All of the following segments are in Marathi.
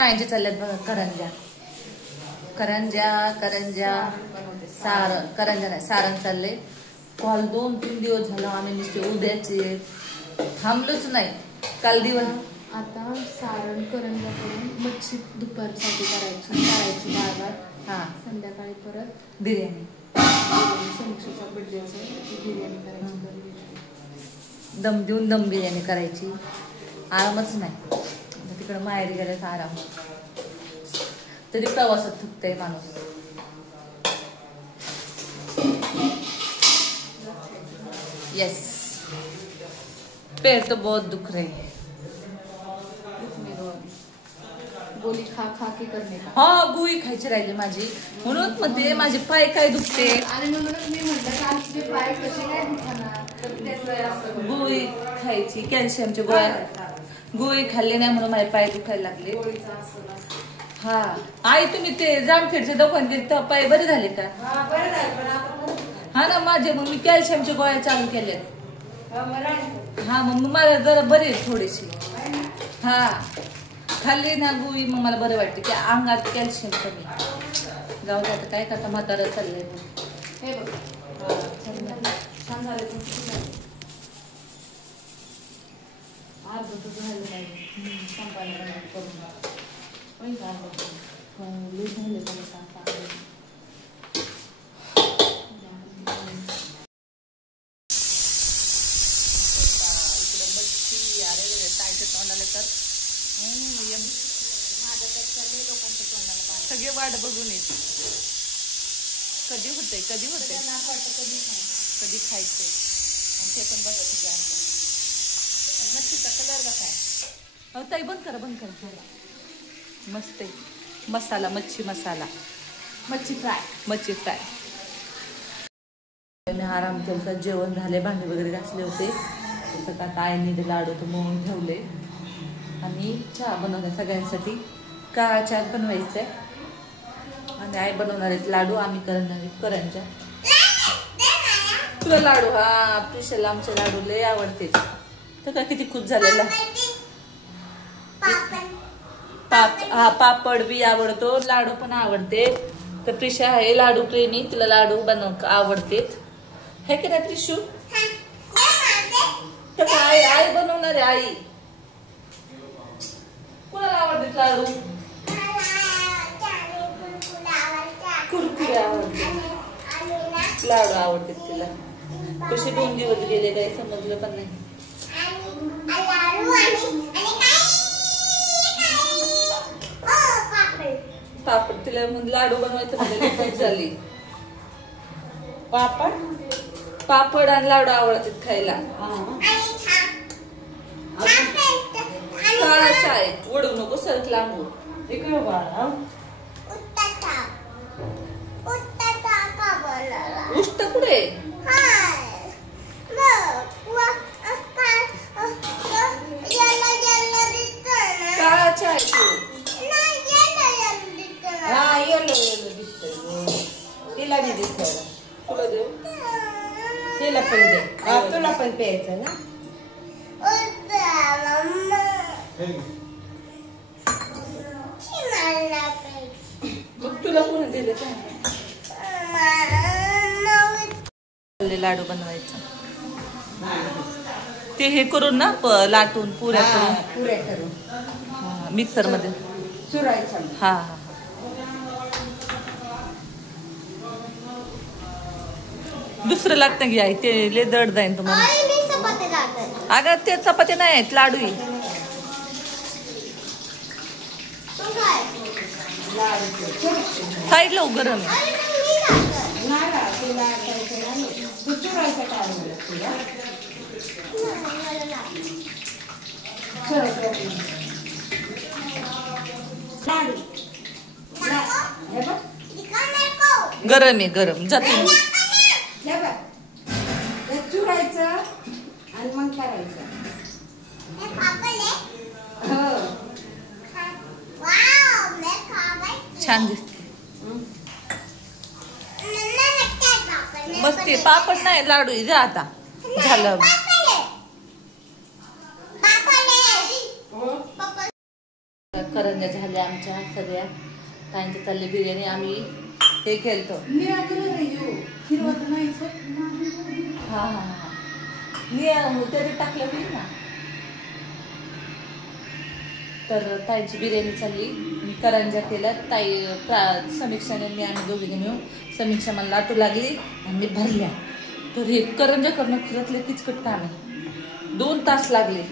खायचे चालल्यात बघा करंज्या करंज्या करंज्या सारण करंज्या नाही सारण चाललंय. काल 2-3 दिवस झालं आम्ही नुसते उद्याचे थांबलोच नाही. काल दिवस आता सारण करंज्या करून मच्छी दुपारसाठी करायची डाळ भात. हा संध्याकाळी परत बिर्याणी समीक्षेच्या बड्डेची बिर्याणी करायची. दम देऊन दम बिर्याणी करायची. आरामच नाही. तिकडे माहेरी गेल्याचा आराम तरी प्रवासात थुकतंय माणूस. यस पेट तो बहुत दुख रही है. गोली खा खा के करणे का. हा गुई खायची राहिली माझी म्हणून म्हणते माझे पाय काय दुखते. आणि म्हणूनच मी म्हटलं का तुझे पाय कसे काय दुखणार. गुई खायची कॅल्शियमच्या गोळ्या गोळी खाल्ली नाही म्हणून माझे पाय दुखायला लागले. हा आई तुम्ही ते जामखेडचे दवाखान्यात गेले तर पाय बरे झाले का. हा ना माझे मग मी कॅल्शियमच्या गोळ्या चालू केल्या. हा मग मला जरा बरी आहे थोडीशी. हा खाल्ली ना गोळी मग मला बरं वाटते की अंगात कॅल्शियम कमी. जाऊ दे आता काय करता म्हातारं चाललंय. हे बघ छान झाले सगळे वाट बघून येत कधी होते कधी होते कधी खायचे आणि ते पण बघत होते. मच्छीचा कलर कसा आहे. ताई बंद करा मस्त आहे मसाला मच्छी मसाला मच्छी फ्राय. मी आराम केला जेवण झाले भांडे वगैरे घासले होते. आता आईने ते लाडू तर मळून ठेवले आणि चहा बनवला सगळ्यांसाठी. काळा चहा बनवायचा आहे आणि आई बनवणार आहेत लाडू. आम्ही करणार आहेत करंज्या. तुला लाडू हा प्रिशेला आमचे लाडू लय आवडते. तर का किती खुश झालेला. पापड बी आवडतो लाडू पण आवडते. तर प्रिशा आहे लाडू प्रेमी तिला लाडू बनव आवडते. हे की नाही प्रिशू. तर आई बनवणार आहे आई. कुणाला आवडते लाडू. कुरकुरे आवडते लाडू आवडते तिला. कसे 2 दिवस गेले काही समजलं पण नाही. पापड तिला मग लाडू बनवायचं म्हणजे झाली. पापड आणि लाडू आवडतात खायला. काळा चाय ओढू नको सरक लांबू. उष्ट कुठे काळा चाय तिला बी दिसत तुला देऊ. तिला पण दे. तुला पण प्यायचं ना. तुला कोणी दिले का लाडू बनवायचं. ते हे करून ना लाटून पुऱ्या करून मिक्सर मध्ये चुरायचं. हा हा दुसरं लागतं की आहे ते लय दड जाईन तुम्हाला. अगं ते चपाती नाही आहेत लाडू ही. साईडला गरम आहे. गरम आहे गरम जाते. चुरायचं आणि मग करायचं. छान दिसते मस्ती. पापड नाही लाडू जा आता झालं. करंज्या झाल्या आमच्या सगळ्या. ताईंच्या चालली बिर्याणी. आम्ही हे केलतो. हा हा हा तरी टाकलं होईल ना. तर ताईची बिर्याणी चालली. मी करंज्या केल्या. ताई समीक्षाने मी आम्ही दोघीने मिळून. समीक्षा मला लाटू लागली आणि मी भरल्या. तर हे करंज्या करणं खरंच किचकट काम आहे. 2 तास लागले.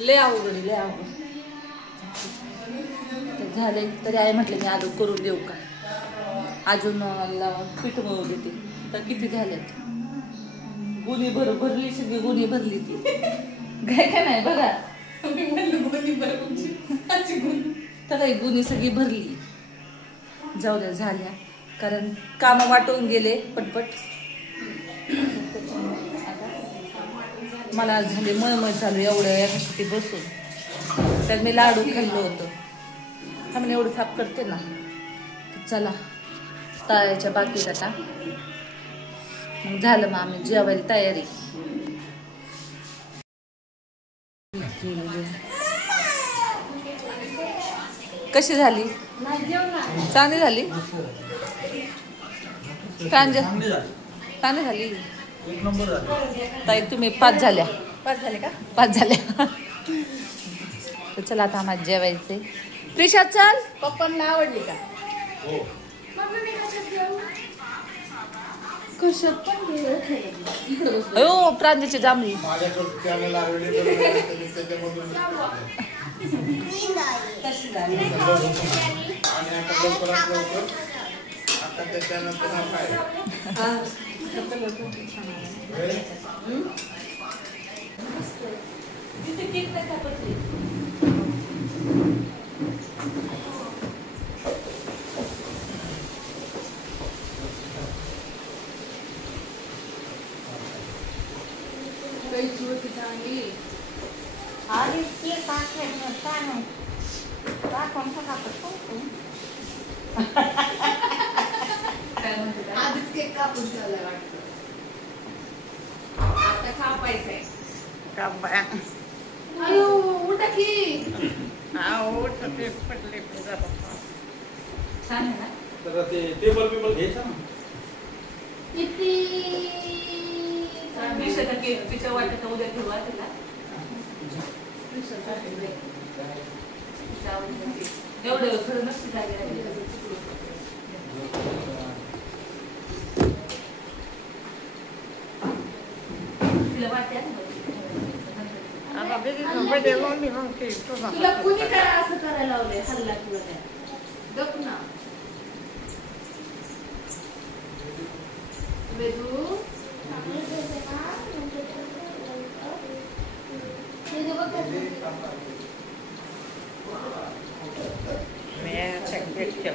लय अवघड लय अवघड. झाले तरी आई म्हटले मी अजून करून देऊ का. अजून पीठ मळू देते. तर किती झाल्यात. गुणी भरली सगळी गुणी भरली ती. काय काय नाही बघा. तर गुणी सगळी भरली. जाऊ द्या झाल्या. कारण काम वाटून गेले पटपट. मला झाले मळमळ चालू एवढं यासाठी बसून. तर मी लाडू खाल्लो होतो. आम्ही एवढं साफ करते ना. चला तळायच्या बाकी आता. मग झालं मग आम्ही जेवायला तयारी. कशी झाली. चांगली झाली. चांगली झाली. ताई तुम्ही 5 झाल्या. 5 झाले का? 5 झाल्या. तर चला आता आम्हाला जेवायचंय. प्रिशा चल. पप्पांना आवडली का? हो प्रांजूची जांभळी. आधीच केक कापून झाला वाटतं. आता कापायचंय. अयो उठा की. छान आहे ना. तर ते टेबल घ्यायचं ना. किती केक तिच्या वाटत उद्या ठेवा तिला. एवढं खरं नसते जागे. तिला वाटते तुला कुणी करा असं करायला लावलंय. हल्ला किंवा काय गप ना. वेदू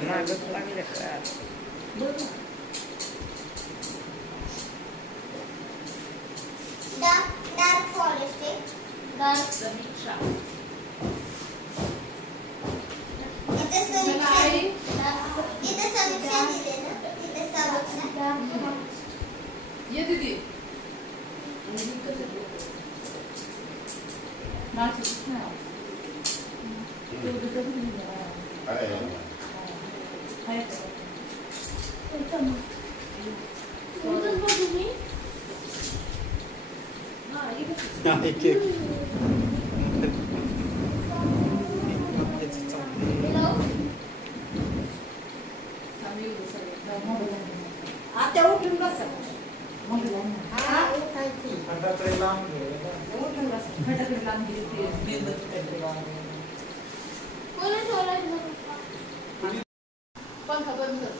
मागच लागले Dark forest. dark समीक्षा. इथे समीक्षा दिले ना. इथे समीक्षा. ये दीदी. आता उठून बसा. पंखा बंद कर.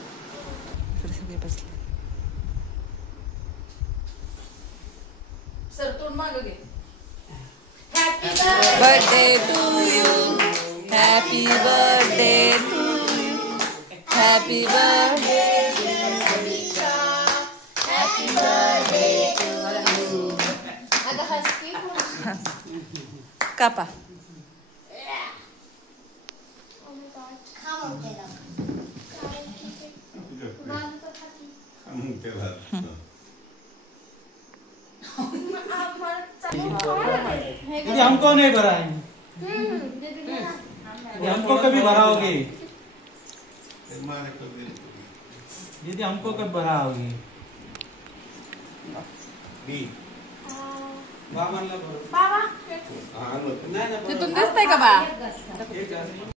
सर तोंड मागं घे. Birthday to you. Happy birthday to you. Happy birthday. आता हसकी. कापा. हमको नहीं भरा है. हमको कभी भराओगे दीदी, हमको कब भराओगे? बाबांना बरोबर. बाबा नाही, नाही, तिथून दिसतंय का बा